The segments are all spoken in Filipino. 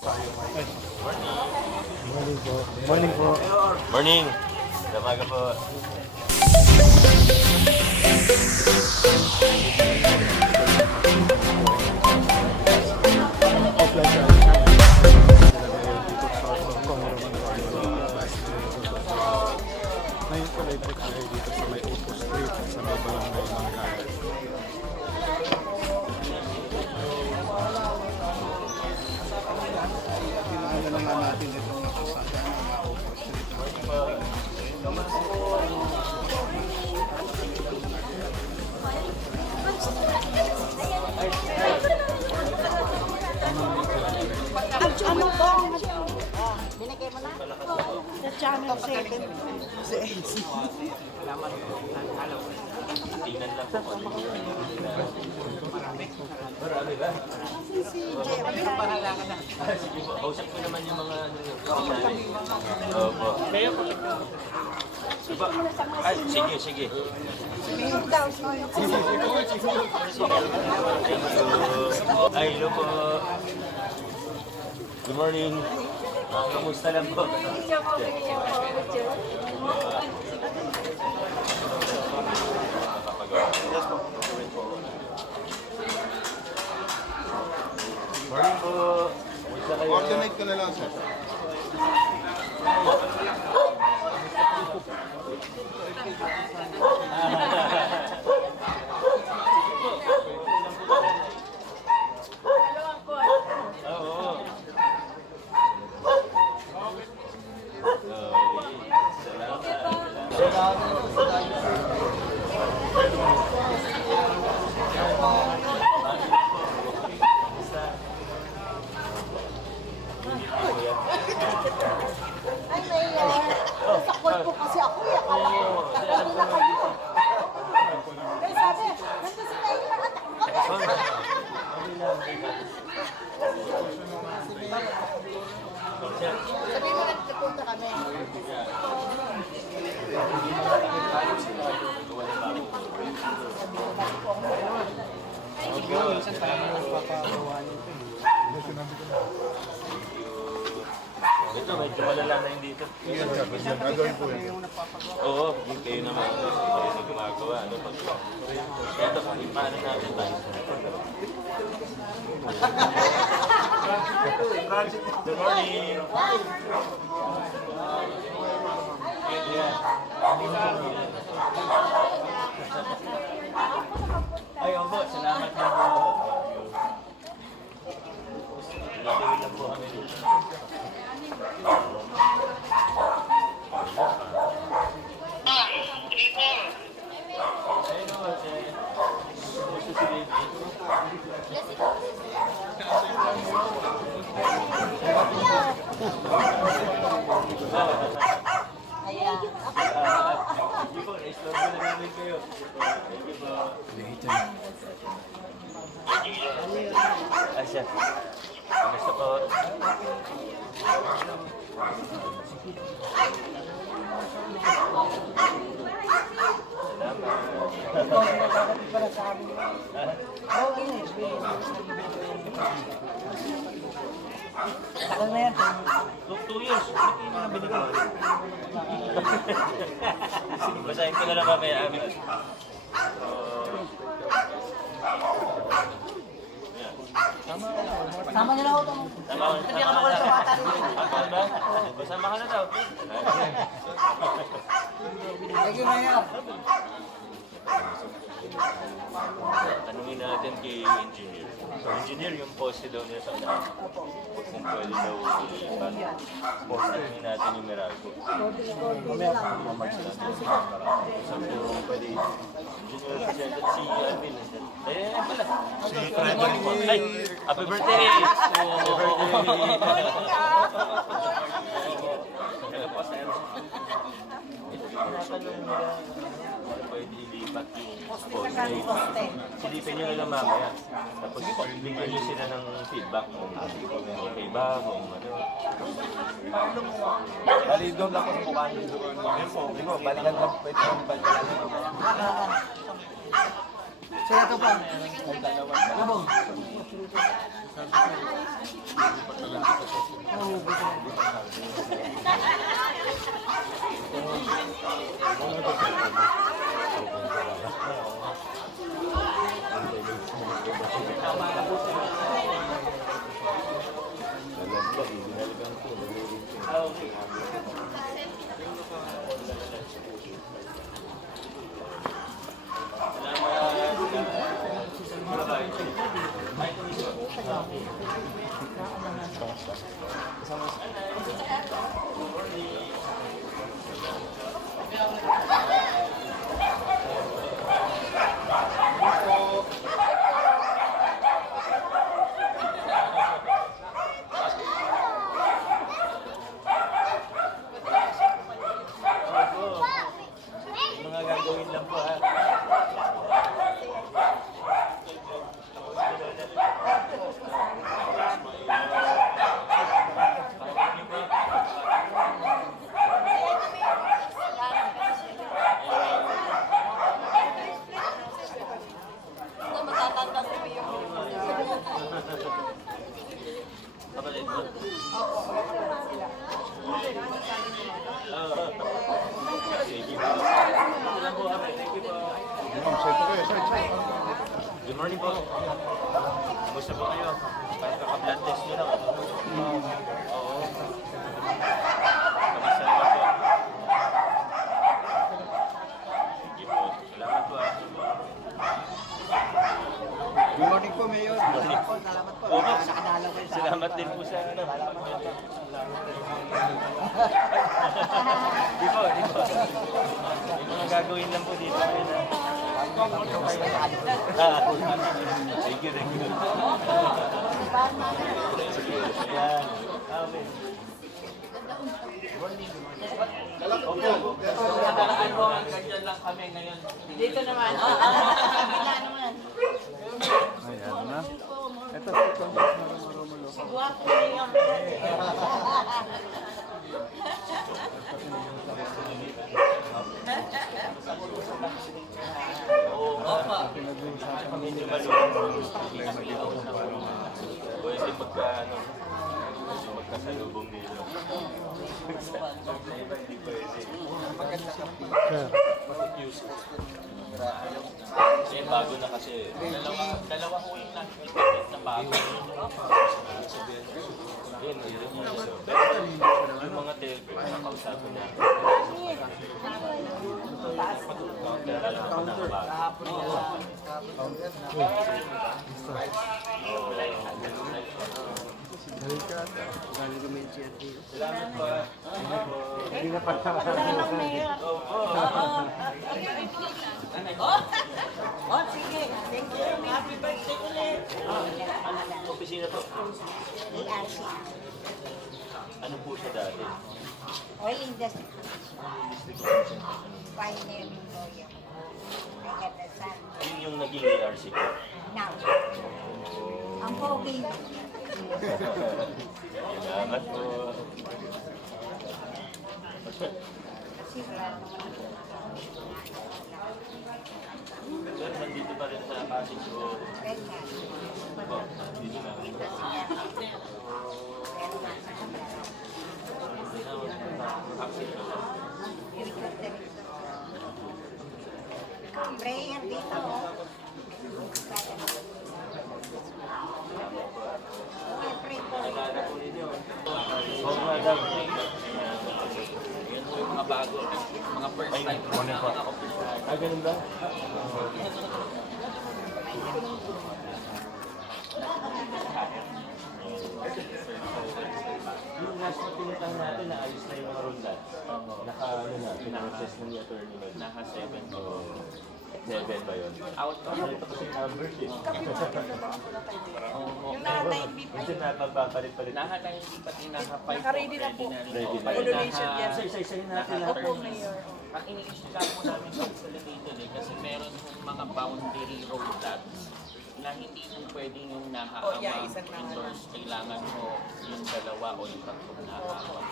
Morning po. Morning po. Morning! Damaga po. Ngayon live check tayo dito sa may Oppo Street sa may barangay Mangkay. Channel 7. Tingnan lang po. Sige po, kausap ko naman yung mga ano yun. Opo. Ay, sige, sige. Ay, hello po. Good morning. Kamusta lang po? Morning po. Kamusta kayo? Coordinate ko na lang sir. Oo. Ay, may uh, sakot po kasi ako eh. Akala ko, nandun na kayo. Ay, sabi, nandun si Mayor at Sabi mo, nagpunta kami. Ito, medyo malala na yung dito. Gagawin po yun. Oo, kayo naman. Kayo na gumagawa. Ano pag... Ito, paano natin tayo? Good morning! Ay, opo, salamat na po. Po kami. Ayun o, eh, gusto si Baby. Ayan. Hindi po, na-stop ko na namin kayo. Po. Asya. Kamusta po? Tagal yan. Two, years. Hindi kayo na binigay. Sige, basahin ko na lang kami. Sama niyo na ako. Ko. Sabi ako nakulit sa bata? Basama ka na daw. Thank you, Mayor. Tanungin natin kay engineer. Engineer, yung poste daw niya sa unahan. Kung pwede daw ilipat. Tanungin natin yung Mirago. Sa puro pwede. Engineer, Eh, pala. Happy birthday! Happy birthday! Tinatanong nila kung pwede ilipat yung poste. Silipin nyo na lang mamaya. Tapos bigyan nyo sila ng feedback kung okay ba, kung ano. Bali, doon ako sa mukha niyo. Yun po, di ba, balikan lang, pwede lang balikan. Saya ka pa. Labong. Mga ました。Kumusta po kayo? Parang kaka-blood test nyo lang. Oo. Kamusta naman po? Sige po. Salamat po. Good morning po, Mayor. Morning. Po, salamat po. Nakadalaw kayo Salamat din po sa ano. Di po, di po. May mga gagawin lang po dito. Ayun, ah. Ah, Thank you, thank you. Yan. Amen. Dito naman. Kabila naman. Ayan na. Ito Romulo. Guwapo na yun. Pwede pagka, ano, magkasalubong nila. Hindi pwede. Sir, Use. Eh, bago na kasi. Dalawa, dalawa ko yung nakikita na bago. Yan, yun yung isa. Pero yung mga telco, nakakausapin na. Dalawa na bago. balikan. Salamat po. Hindi na mayor. Oo. Oh, sige. Thank you. Happy birthday ulit. Opisina? ERC. Ano po siya dati? Oil industry. Pioneering lawyer. I have a son. Yun yung naging ARC ko. Now. Ang pogi. Salamat po. Kasi wala. Sir, nandito pa rin sa man. Po, dito na. Prayer dito. oh. Okay, pray po. Yung mga bago, mga first time. Ah, ganun ba? Yung last na pinuntahan natin, naayos na yung mga ronda. Naka, ano na, pinaprocess ng attorney na. Naka 7 po. Seven ba yun? Out of Ito kasi numbers eh. Yung Kasi napapapalit-palit. Naka 90 pati naka 5 Naka-ready na po. Ready na. Naka- donation yan. Isa-isayin natin naka- lahat. Opo, Mayor. Ang ini-issue po namin sa facilitated eh, kasi meron pong mga boundary road lots na hindi mo pwedeng yung Oh, yeah, endorse. Kailangan mo yung dalawa o yung tatlong nahaawang.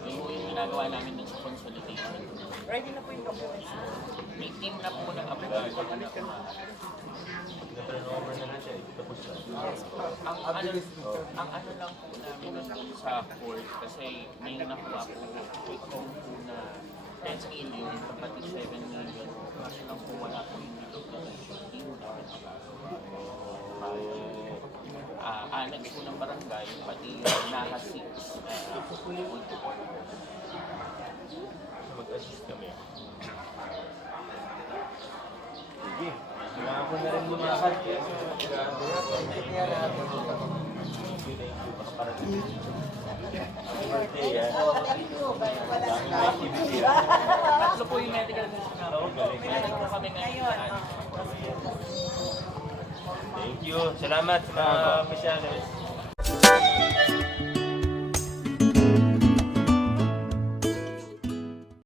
Yun po yung ginagawa namin dun sa consolidation. Ready na po yung documents. May team na po ng abogado. Na-turn over na lang siya, tapos na. Ang ano, ang ano lang po namin nandun sa court kasi may nakuha po home po na 10 million, pati 7 million. Kasi lang po wala po yung. Hindi po namin nakagawa. Ah, annex po ng barangay, pati yung NAHA 6 na punto po. Mag-assist kami. Sige. Kailangan ko na rin lumakad. Birthday, ah. Daming activity, ah. Tatlo po yung medical vision na po kami ngayon. Thank you. Salamat sa mga pasyanes.